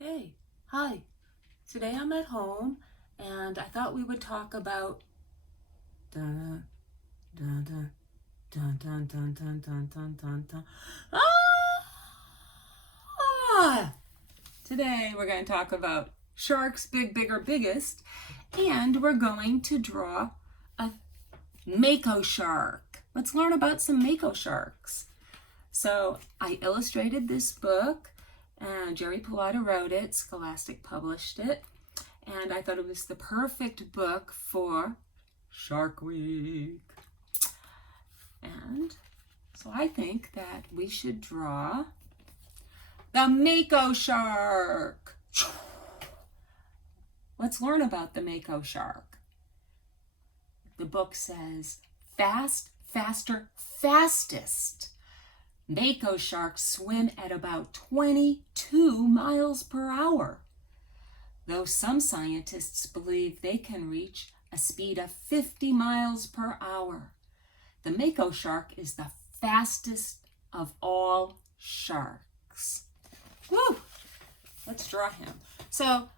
Hey, hi. Today I'm at home and I thought we would talk about dun dun dun dun dun dun dun dun dun dun dun. Ah! Today we're going to talk about sharks, big, bigger, biggest, and we're going to draw a mako shark. Let's learn about some mako sharks. So I illustrated this book, and Jerry Pallotta wrote it, Scholastic published it, and I thought it was the perfect book for Shark Week. And so I think that we should draw the mako shark. Let's learn about the mako shark. The book says, fast, faster, fastest. Mako sharks swim at about 22 miles per hour, though some scientists believe they can reach a speed of 50 miles per hour. The mako shark is the fastest of all sharks. Woo! Let's draw him. So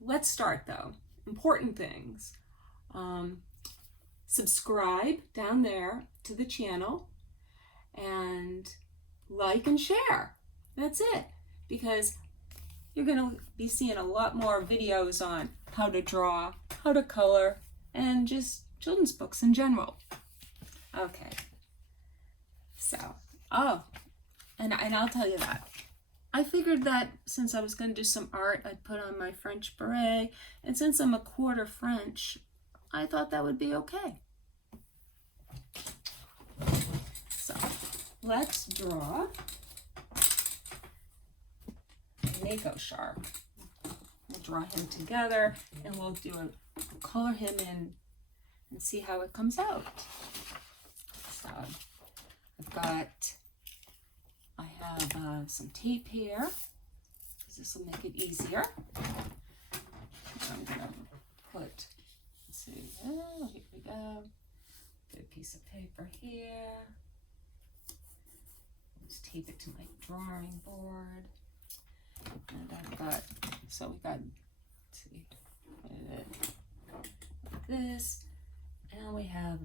let's start though. Important things. Subscribe down there to the channel and like and share. That's it, because you're going to be seeing a lot more videos on how to draw, how to color, and just children's books in general. Okay, so, and I'll tell you that. I figured that since I was going to do some art, I'd put on my French beret, and since I'm a quarter French, I thought that would be okay. So, let's draw a mako shark. We'll draw him together and we'll color him in and see how it comes out. So I have some tape here because this will make it easier. I'm gonna put, let's see, oh, here we go. Get a piece of paper here. Just tape it to my drawing board. And I've got, so we got, let's see, like this. And we have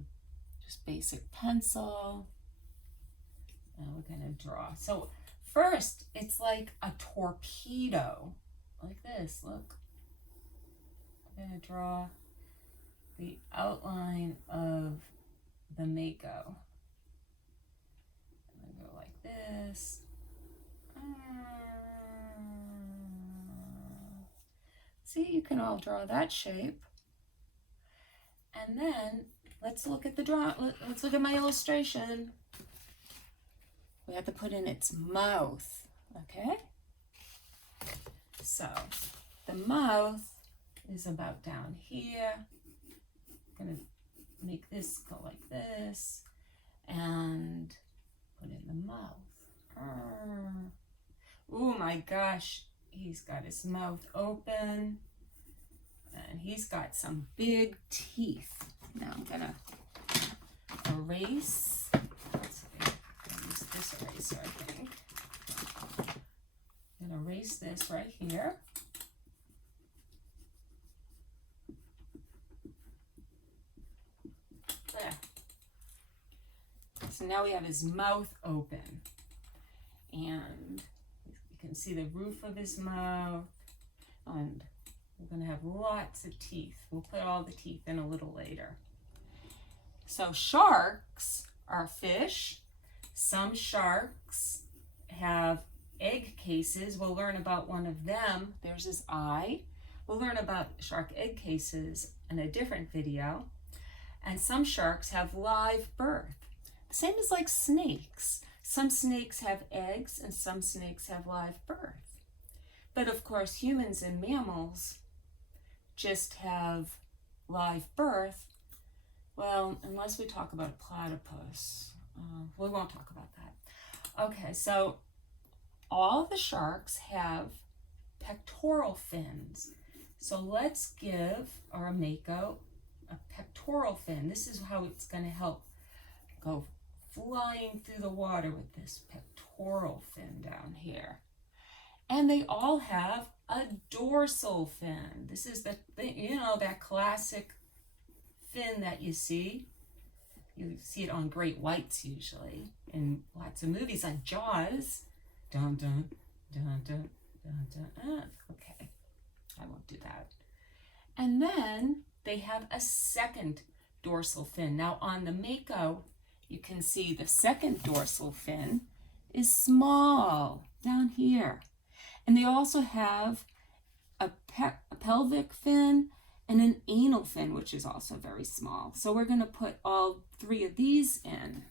just basic pencil. And we're gonna draw. So first, it's like a torpedo, like this, look. I'm gonna draw the outline of the mako. I'm gonna go like this. See, you can all draw that shape. And then let's look at the let's look at my illustration. We have to put in its mouth, okay? So the mouth is about down here. I'm gonna make this go like this and put in the mouth. Oh my gosh, he's got his mouth open and he's got some big teeth. Now I'm gonna erase. Let's see, I'm gonna use this eraser, I think. I'm gonna erase this right here. There. So now we have his mouth open. And you can see the roof of his mouth. And we're going to have lots of teeth. We'll put all the teeth in a little later. So sharks are fish. Some sharks have egg cases. We'll learn about one of them. There's his eye. We'll learn about shark egg cases in a different video. And some sharks have live birth. The same as like snakes. Some snakes have eggs and some snakes have live birth. But of course, humans and mammals just have live birth. Well, unless we talk about a platypus. We won't talk about that. Okay, so all the sharks have pectoral fins. So let's give our mako a pectoral fin. This is how it's going to help go flying through the water with this pectoral fin down here. And they all have a dorsal fin. This is the thing, you know, that classic fin that you see. You see it on great whites usually in lots of movies like Jaws. Dun dun dun dun dun dun. Okay, I won't do that. And then they have a second dorsal fin. Now on the mako, you can see the second dorsal fin is small down here. And they also have a pelvic fin and an anal fin, which is also very small. So we're going to put all three of these in.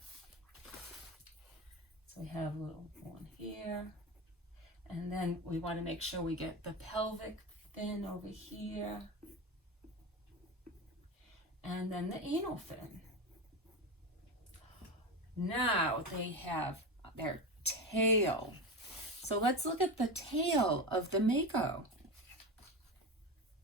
So we have a little one here. And then we want to make sure we get the pelvic fin over here. And then the anal fin. Now they have their tail. So let's look at the tail of the mako.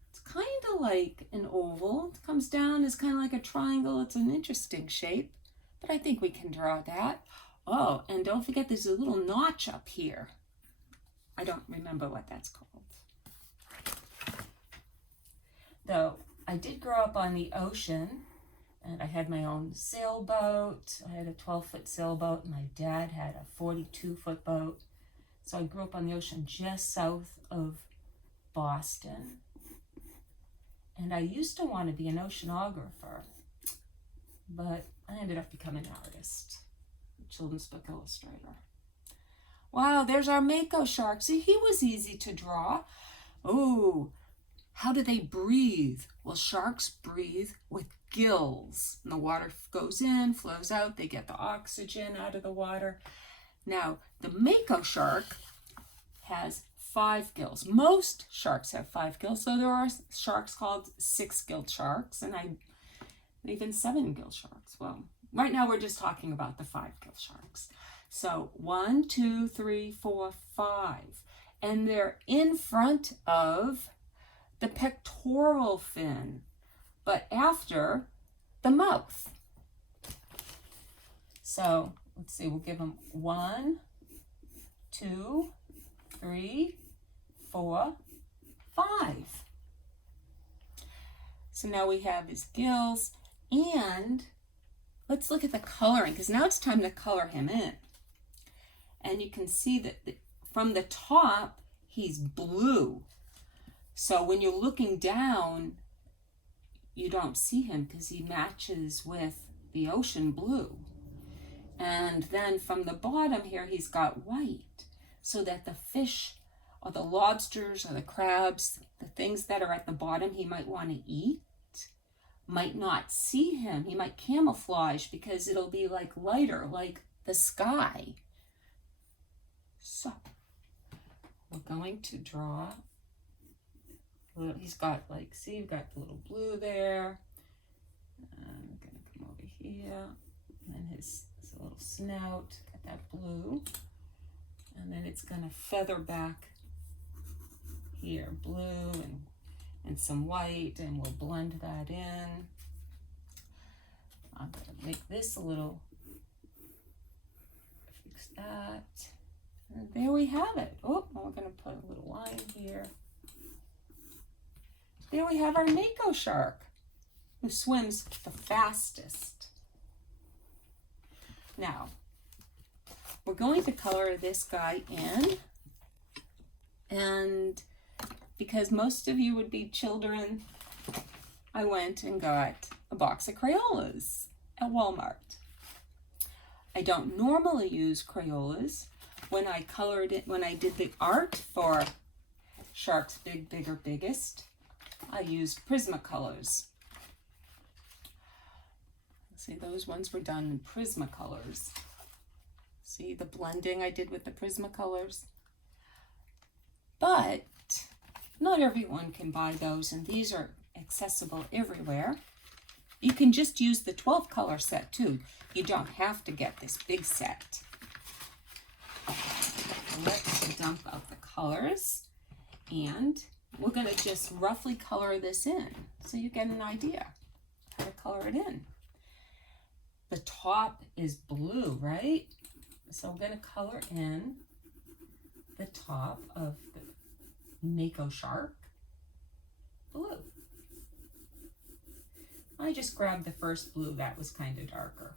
It's kind of like an oval. It comes down as kind of like a triangle. It's an interesting shape, but I think we can draw that. Oh, and don't forget there's a little notch up here. I don't remember what that's called. Though I did grow up on the ocean, and I had my own sailboat. I had a 12-foot sailboat. My dad had a 42-foot boat. So I grew up on the ocean just south of Boston. And I used to want to be an oceanographer, but I ended up becoming an artist, a children's book illustrator. Wow, there's our mako shark. See, he was easy to draw. Oh, how do they breathe? Well, sharks breathe with gills. And the water goes in, flows out. They get the oxygen out of the water. Now, the mako shark has 5 gills. Most sharks have 5 gills, so there are sharks called 6-gilled sharks, and even 7-gilled sharks. Well, right now we're just talking about the 5-gilled sharks. So 1, 2, 3, 4, 5. And they're in front of the pectoral fin, but after the mouth. So let's see, we'll give them 1, 2, 3, 4, 5. So now we have his gills, and let's look at the coloring, because now it's time to color him in. And you can see that from the top, he's blue. So when you're looking down, you don't see him because he matches with the ocean blue. And then from the bottom here, he's got white, so that the fish or the lobsters or the crabs, the things that are at the bottom he might want to eat, might not see him. He might camouflage because it'll be like lighter, like the sky. So we're going to draw. He's got like, see, you've got the little blue there. I'm going to come over here. And then his little snout, got that blue. And then it's going to feather back here, blue and some white, and we'll blend that in. I'm going to make this a little, fix that. And there we have it. Oh, and we're going to put a little line here. There we have our mako shark, who swims the fastest. Now, we're going to color this guy in, and because most of you would be children, I went and got a box of Crayolas at Walmart. I don't normally use Crayolas. When I colored it, when I did the art for Shark's Big, Bigger, Biggest, I used Prismacolors. See, those ones were done in Prismacolors. See the blending I did with the Prismacolors? But not everyone can buy those, and these are accessible everywhere. You can just use the 12 color set too. You don't have to get this big set. Let's dump out the colors, and we're going to just roughly color this in so you get an idea how to color it in. The top is blue, right? So we're going to color in the top of the mako shark blue. I just grabbed the first blue that was kind of darker.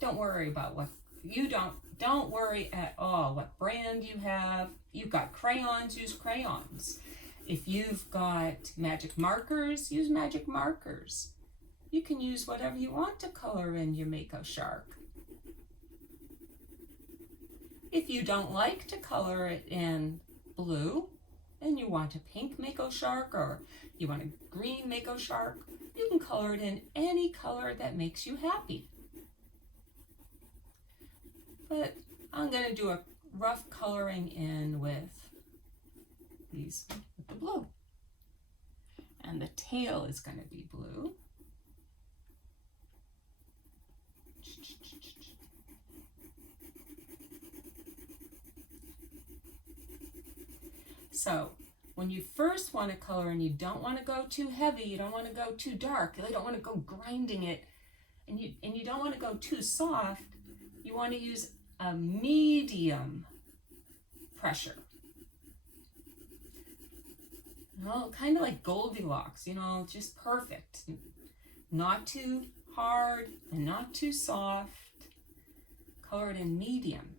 Don't worry about what you don't worry at all what brand you have. You've got crayons, use crayons. If you've got magic markers, use magic markers. You can use whatever you want to color in your mako shark. If you don't like to color it in blue and you want a pink mako shark or you want a green mako shark, you can color it in any color that makes you happy. But I'm going to do a rough coloring in with the blue. And the tail is going to be blue. So when you first want to color and you don't want to go too heavy, you don't want to go too dark, you don't want to go grinding it, and you don't want to go too soft, you want to use a medium pressure. Well, kind of like Goldilocks, just perfect. Not too hard and not too soft. Color it in medium.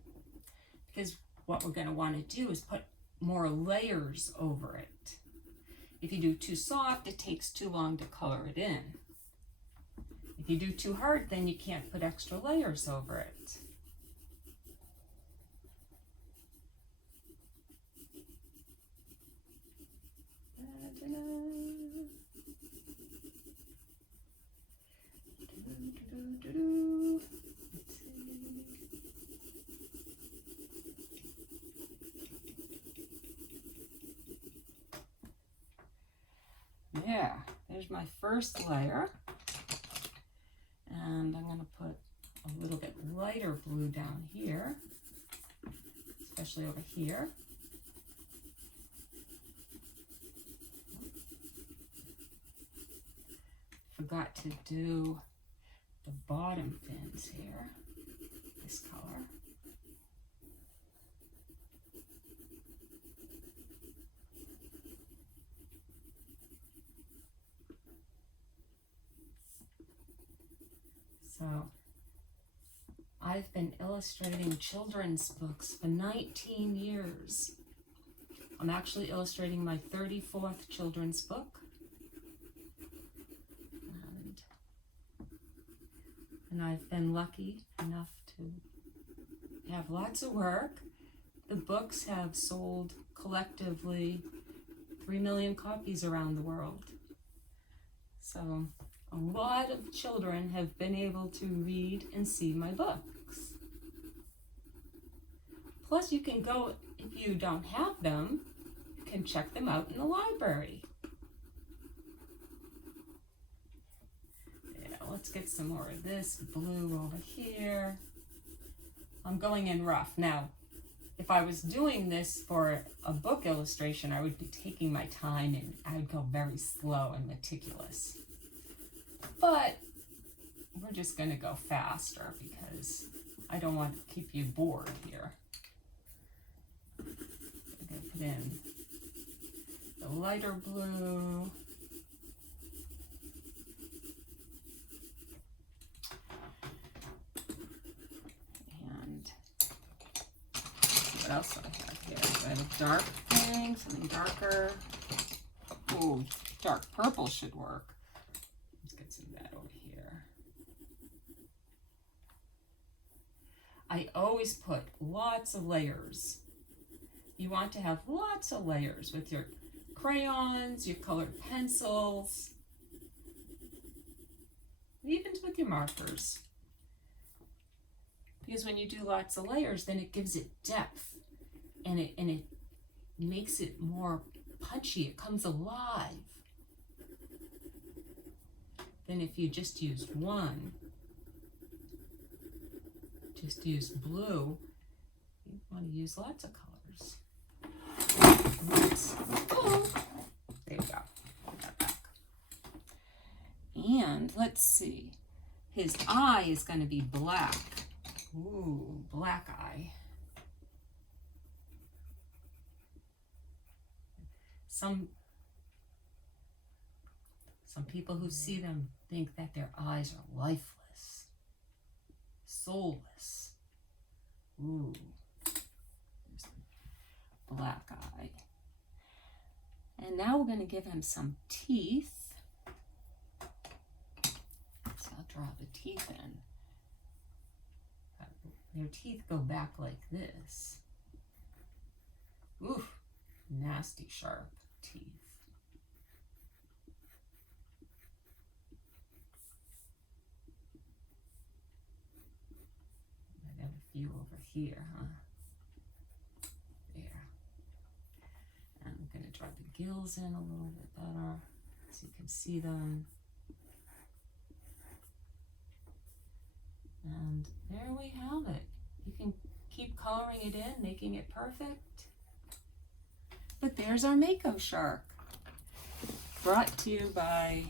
Because what we're going to want to do is put more layers over it. If you do too soft, it takes too long to color it in. If you do too hard, then you can't put extra layers over it. Yeah, there's my first layer, and I'm going to put a little bit lighter blue down here, especially over here. Forgot to do the bottom fins here, this color. So I've been illustrating children's books for 19 years. I'm actually illustrating my 34th children's book. And I've been lucky enough to have lots of work. The books have sold collectively 3 million copies around the world. So a lot of children have been able to read and see my books. Plus, you can go, if you don't have them, you can check them out in the library. Yeah, let's get some more of this blue over here. I'm going in rough. Now, if I was doing this for a book illustration, I would be taking my time and I would go very slow and meticulous. But we're just going to go faster because I don't want to keep you bored here. I'm going to put in the lighter blue. And what else do I have here? I have a dark thing, something darker. Ooh, dark purple should work. I always put lots of layers. You want to have lots of layers with your crayons, your colored pencils, even with your markers. Because when you do lots of layers, then it gives it depth and it makes it more punchy. It comes alive. Then if you just use one, just use blue, you want to use lots of colors. Oh, there you go. Put that back. And let's see. His eye is going to be black. Ooh, black eye. Some people who see them think that their eyes are lifeless, soulless. Ooh, there's the black eye. And now we're going to give him some teeth. So I'll draw the teeth in. Their teeth go back like this. Ooh, nasty sharp teeth. I got a few over here, huh? There. And I'm going to draw the gills in a little bit better so you can see them. And there we have it. You can keep coloring it in, making it perfect. But there's our mako shark. Brought to you by,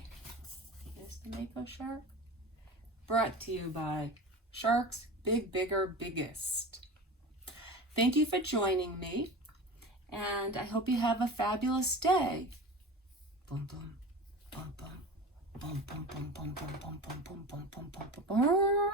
here's the mako shark. Brought to you by Sharks Big, Bigger, Biggest. Thank you for joining me, and I hope you have a fabulous day. Boom, boom, boom, boom, boom, boom, boom, boom, boom, boom, boom, boom, boom, boom, boom, boom.